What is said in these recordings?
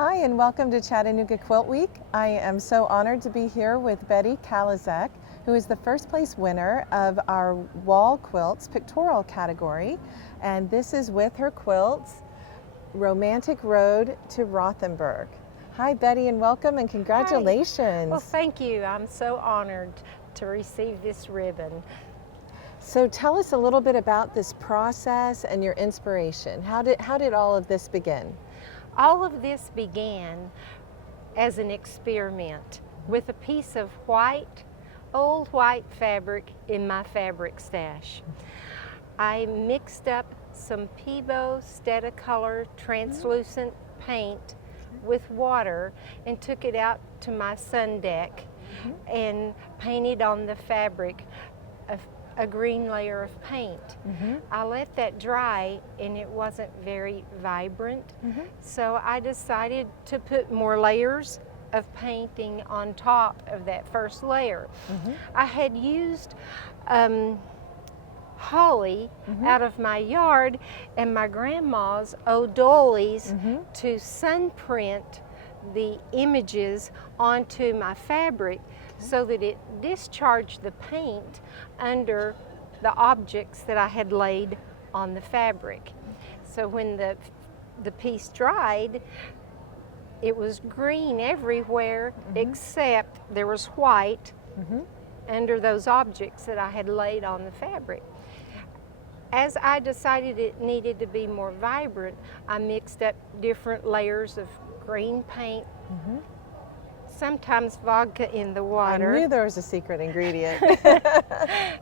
Hi, and welcome to Chattanooga Quilt Week. I am so honored to be here with Betty Kaliszak, who is the first place winner of our Wall Quilts Pictorial category. And this is with her quilts, Romantic Road to Rothenburg. Hi, Betty, and welcome, and congratulations. Hi. Well, thank you. I'm so honored to receive this ribbon. So tell us a little bit about this process and your inspiration. How did all of this begin? All of this began as an experiment with a piece of old white fabric in my fabric stash. I mixed up some Peebo Stetacolor translucent paint with water and took it out to my sun deck and painted on the fabric a green layer of paint. I let that dry and it wasn't very vibrant, so I decided to put more layers of painting on top of that first layer. I had used holly out of my yard and my grandma's old doilies to sun print the images onto my fabric so that it discharged the paint under the objects that I had laid on the fabric. So when the piece dried, it was green everywhere except there was white under those objects that I had laid on the fabric. As I decided it needed to be more vibrant, I mixed up different layers of green paint, sometimes vodka in the water. I knew there was a secret ingredient.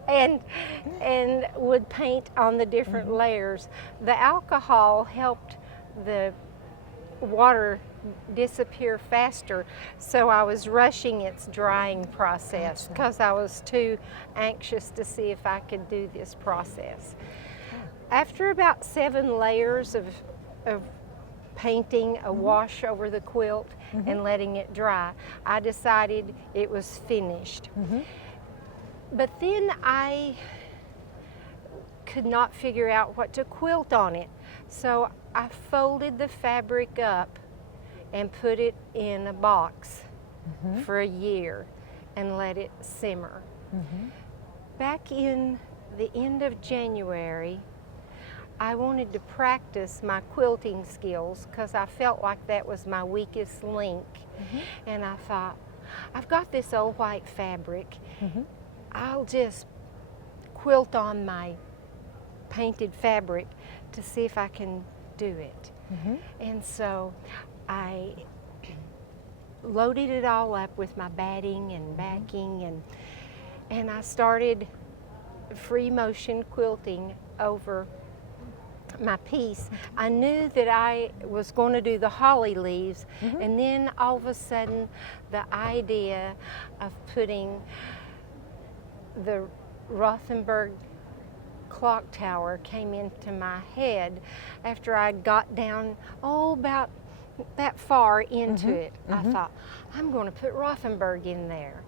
and would paint on the different layers. The alcohol helped the water disappear faster, so I was rushing its drying process because I was too anxious to see if I could do this process. After about 7 layers of painting a wash over the quilt and letting it dry, I decided it was finished. But then I could not figure out what to quilt on it, so I folded the fabric up and put it in a box for a year and let it simmer. Back in the end of January, I wanted to practice my quilting skills because I felt like that was my weakest link. And I thought, I've got this old white fabric. I'll just quilt on my painted fabric to see if I can do it. And so I loaded it all up with my batting and backing, and I started free motion quilting over my piece. I knew that I was going to do the holly leaves, and then all of a sudden the idea of putting the Rothenburg clock tower came into my head after I got down about that far into it. I thought, I'm going to put Rothenburg in there.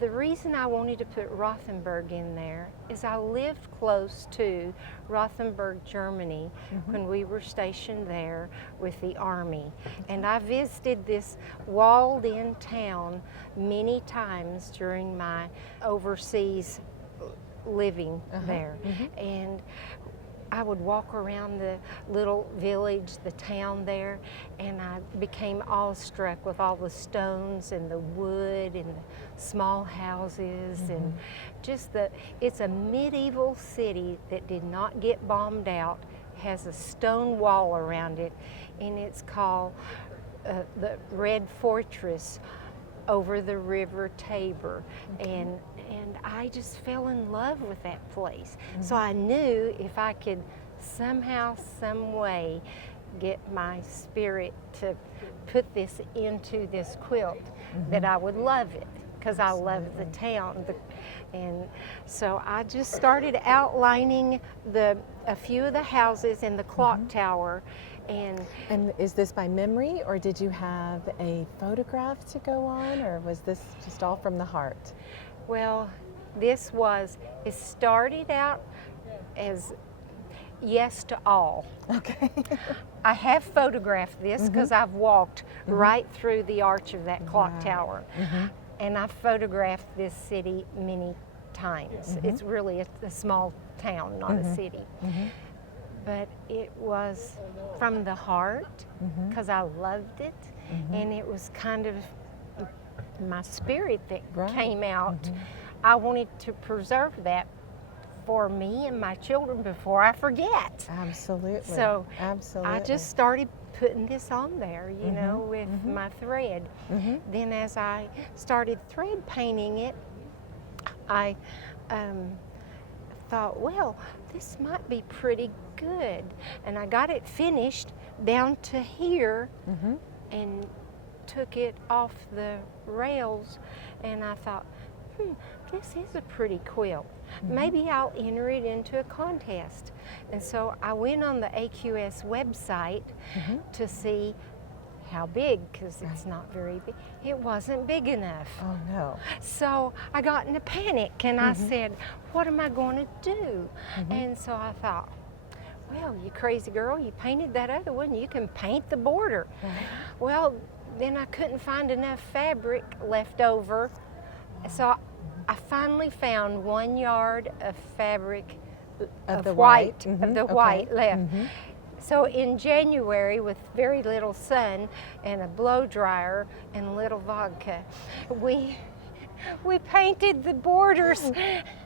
The reason I wanted to put Rothenburg in there is I lived close to Rothenburg, Germany when we were stationed there with the Army. And I visited this walled-in town many times during my overseas living there. And I would walk around the little village, the town there, and I became awestruck with all the stones and the wood and the small houses and just it's a medieval city that did not get bombed out, has a stone wall around it, and it's called the Red Fortress over the River Tabor. And I just fell in love with that place. So I knew if I could somehow, some way get my spirit to put this into this quilt, that I would love it, because I love the town. And so I just started outlining a few of the houses in the clock tower. And is this by memory, or did you have a photograph to go on, or was this just all from the heart? Well, it started out as yes to all. Okay. I have photographed this because I've walked right through the arch of that clock tower. And I've photographed this city many times. It's really a small town, not a city. But it was from the heart because I loved it. And it was kind of my spirit that came out. I wanted to preserve that for me and my children before I forget. Absolutely. So absolutely. I just started putting this on there, you know, with my thread. Then as I started thread painting it, I thought, well, this might be pretty good. And I got it finished down to here and took it off the rails, and I thought, this is a pretty quilt. Maybe I'll enter it into a contest. And so I went on the AQS website to see how big, because it's not very big. It wasn't big enough. Oh no. So I got in a panic and I said, what am I going to do? And so I thought, well, you crazy girl, you painted that other one, you can paint the border. Well, then I couldn't find enough fabric left over. So I finally found 1 yard of fabric of white left. So in January, with very little sun and a blow dryer and a little vodka, we painted the borders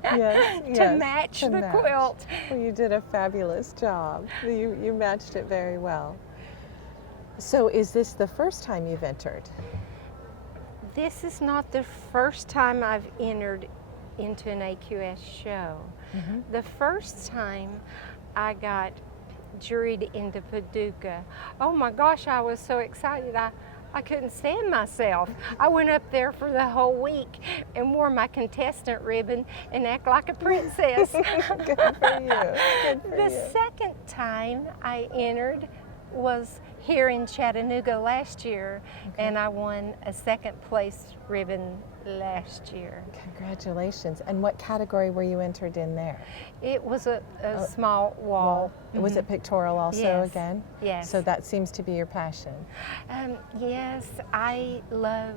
to match the quilt. Well, you did a fabulous job. You matched it very well. So is this the first time you've entered? This is not the first time I've entered into an AQS show. The first time I got juried into Paducah, oh my gosh, I was so excited. I couldn't stand myself. I went up there for the whole week and wore my contestant ribbon and act like a princess. Good for you. Good for the second time I entered was here in Chattanooga last year, and I won a second place ribbon last year. Congratulations. And what category were you entered in there? It was a small wall. Was it pictorial also again? Yes. So that seems to be your passion. Yes, I love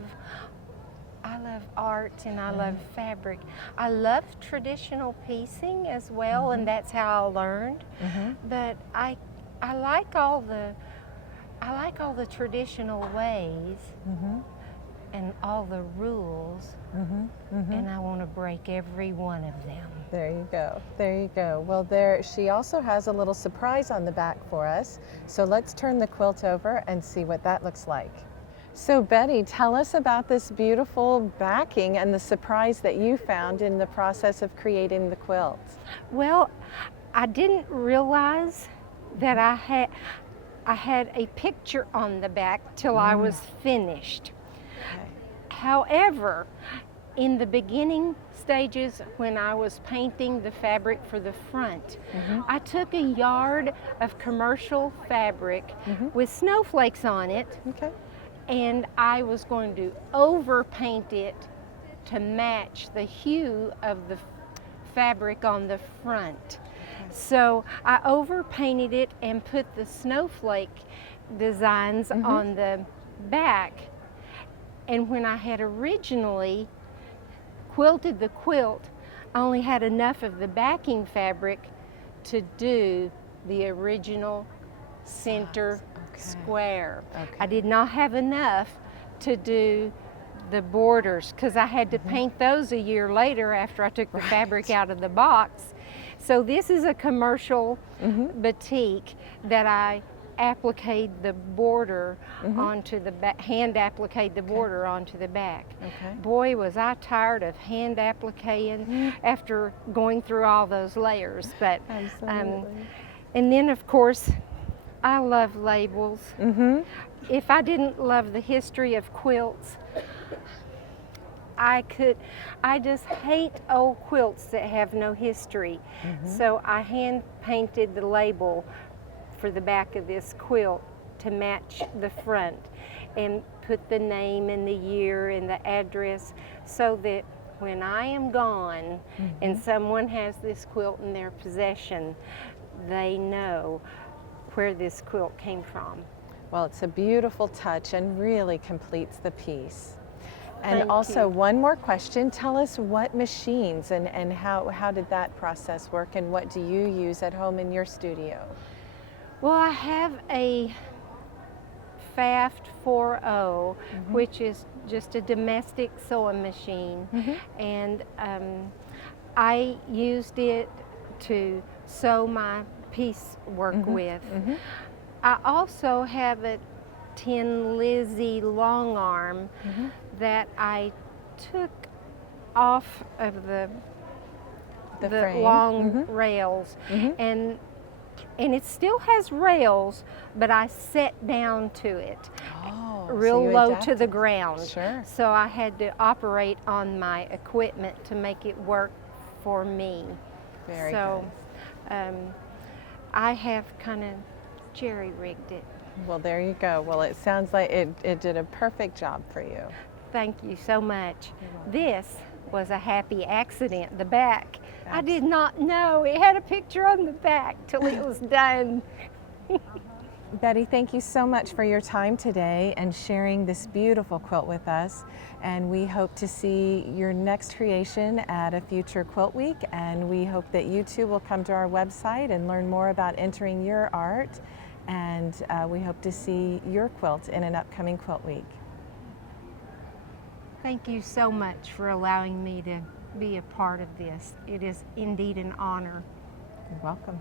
art and I love fabric. I love traditional piecing as well, and that's how I learned. But I like all the traditional ways and all the rules, and I want to break every one of them. There you go. There you go. Well, she also has a little surprise on the back for us. So let's turn the quilt over and see what that looks like. So Betty, tell us about this beautiful backing and the surprise that you found in the process of creating the quilt. Well, I didn't realize that I had a picture on the back till I was finished. However, in the beginning stages when I was painting the fabric for the front, I took a yard of commercial fabric with snowflakes on it, and I was going to overpaint it to match the hue of the fabric on the front. So I overpainted it and put the snowflake designs on the back. And when I had originally quilted the quilt, I only had enough of the backing fabric to do the original center square. I did not have enough to do the borders because I had to paint those a year later after I took the fabric out of the box. So this is a commercial batik that I appliqued the border onto the back, hand appliqued the border onto the back. Boy, was I tired of hand appliquing after going through all those layers. But and then of course I love labels. If I didn't love the history of quilts, I just hate old quilts that have no history. So I hand painted the label for the back of this quilt to match the front and put the name and the year and the address so that when I am gone and someone has this quilt in their possession, they know where this quilt came from. Well, it's a beautiful touch and really completes the piece. And Thank also, you. one more question. Tell us what machines and how did that process work, and what do you use at home in your studio? Well, I have a Faft 4.0, which is just a domestic sewing machine, and I used it to sew my piece work with. I also have a Tin Lizzie long arm that I took off of the frame. long rails, and it still has rails, but I set down to it, real you low to adapted. the ground. Sure. So I had to operate on my equipment to make it work for me. Very so good. I have kind of jerry-rigged it. Well, there you go. Well, it sounds like it did a perfect job for you. Thank you so much. This was a happy accident, the back. I did not know it had a picture on the back till it was done. Betty, thank you so much for your time today and sharing this beautiful quilt with us. And we hope to see your next creation at a future Quilt Week. And we hope that you too will come to our website and learn more about entering your art. And we hope to see your quilt in an upcoming Quilt Week. Thank you so much for allowing me to be a part of this. It is indeed an honor. You're welcome.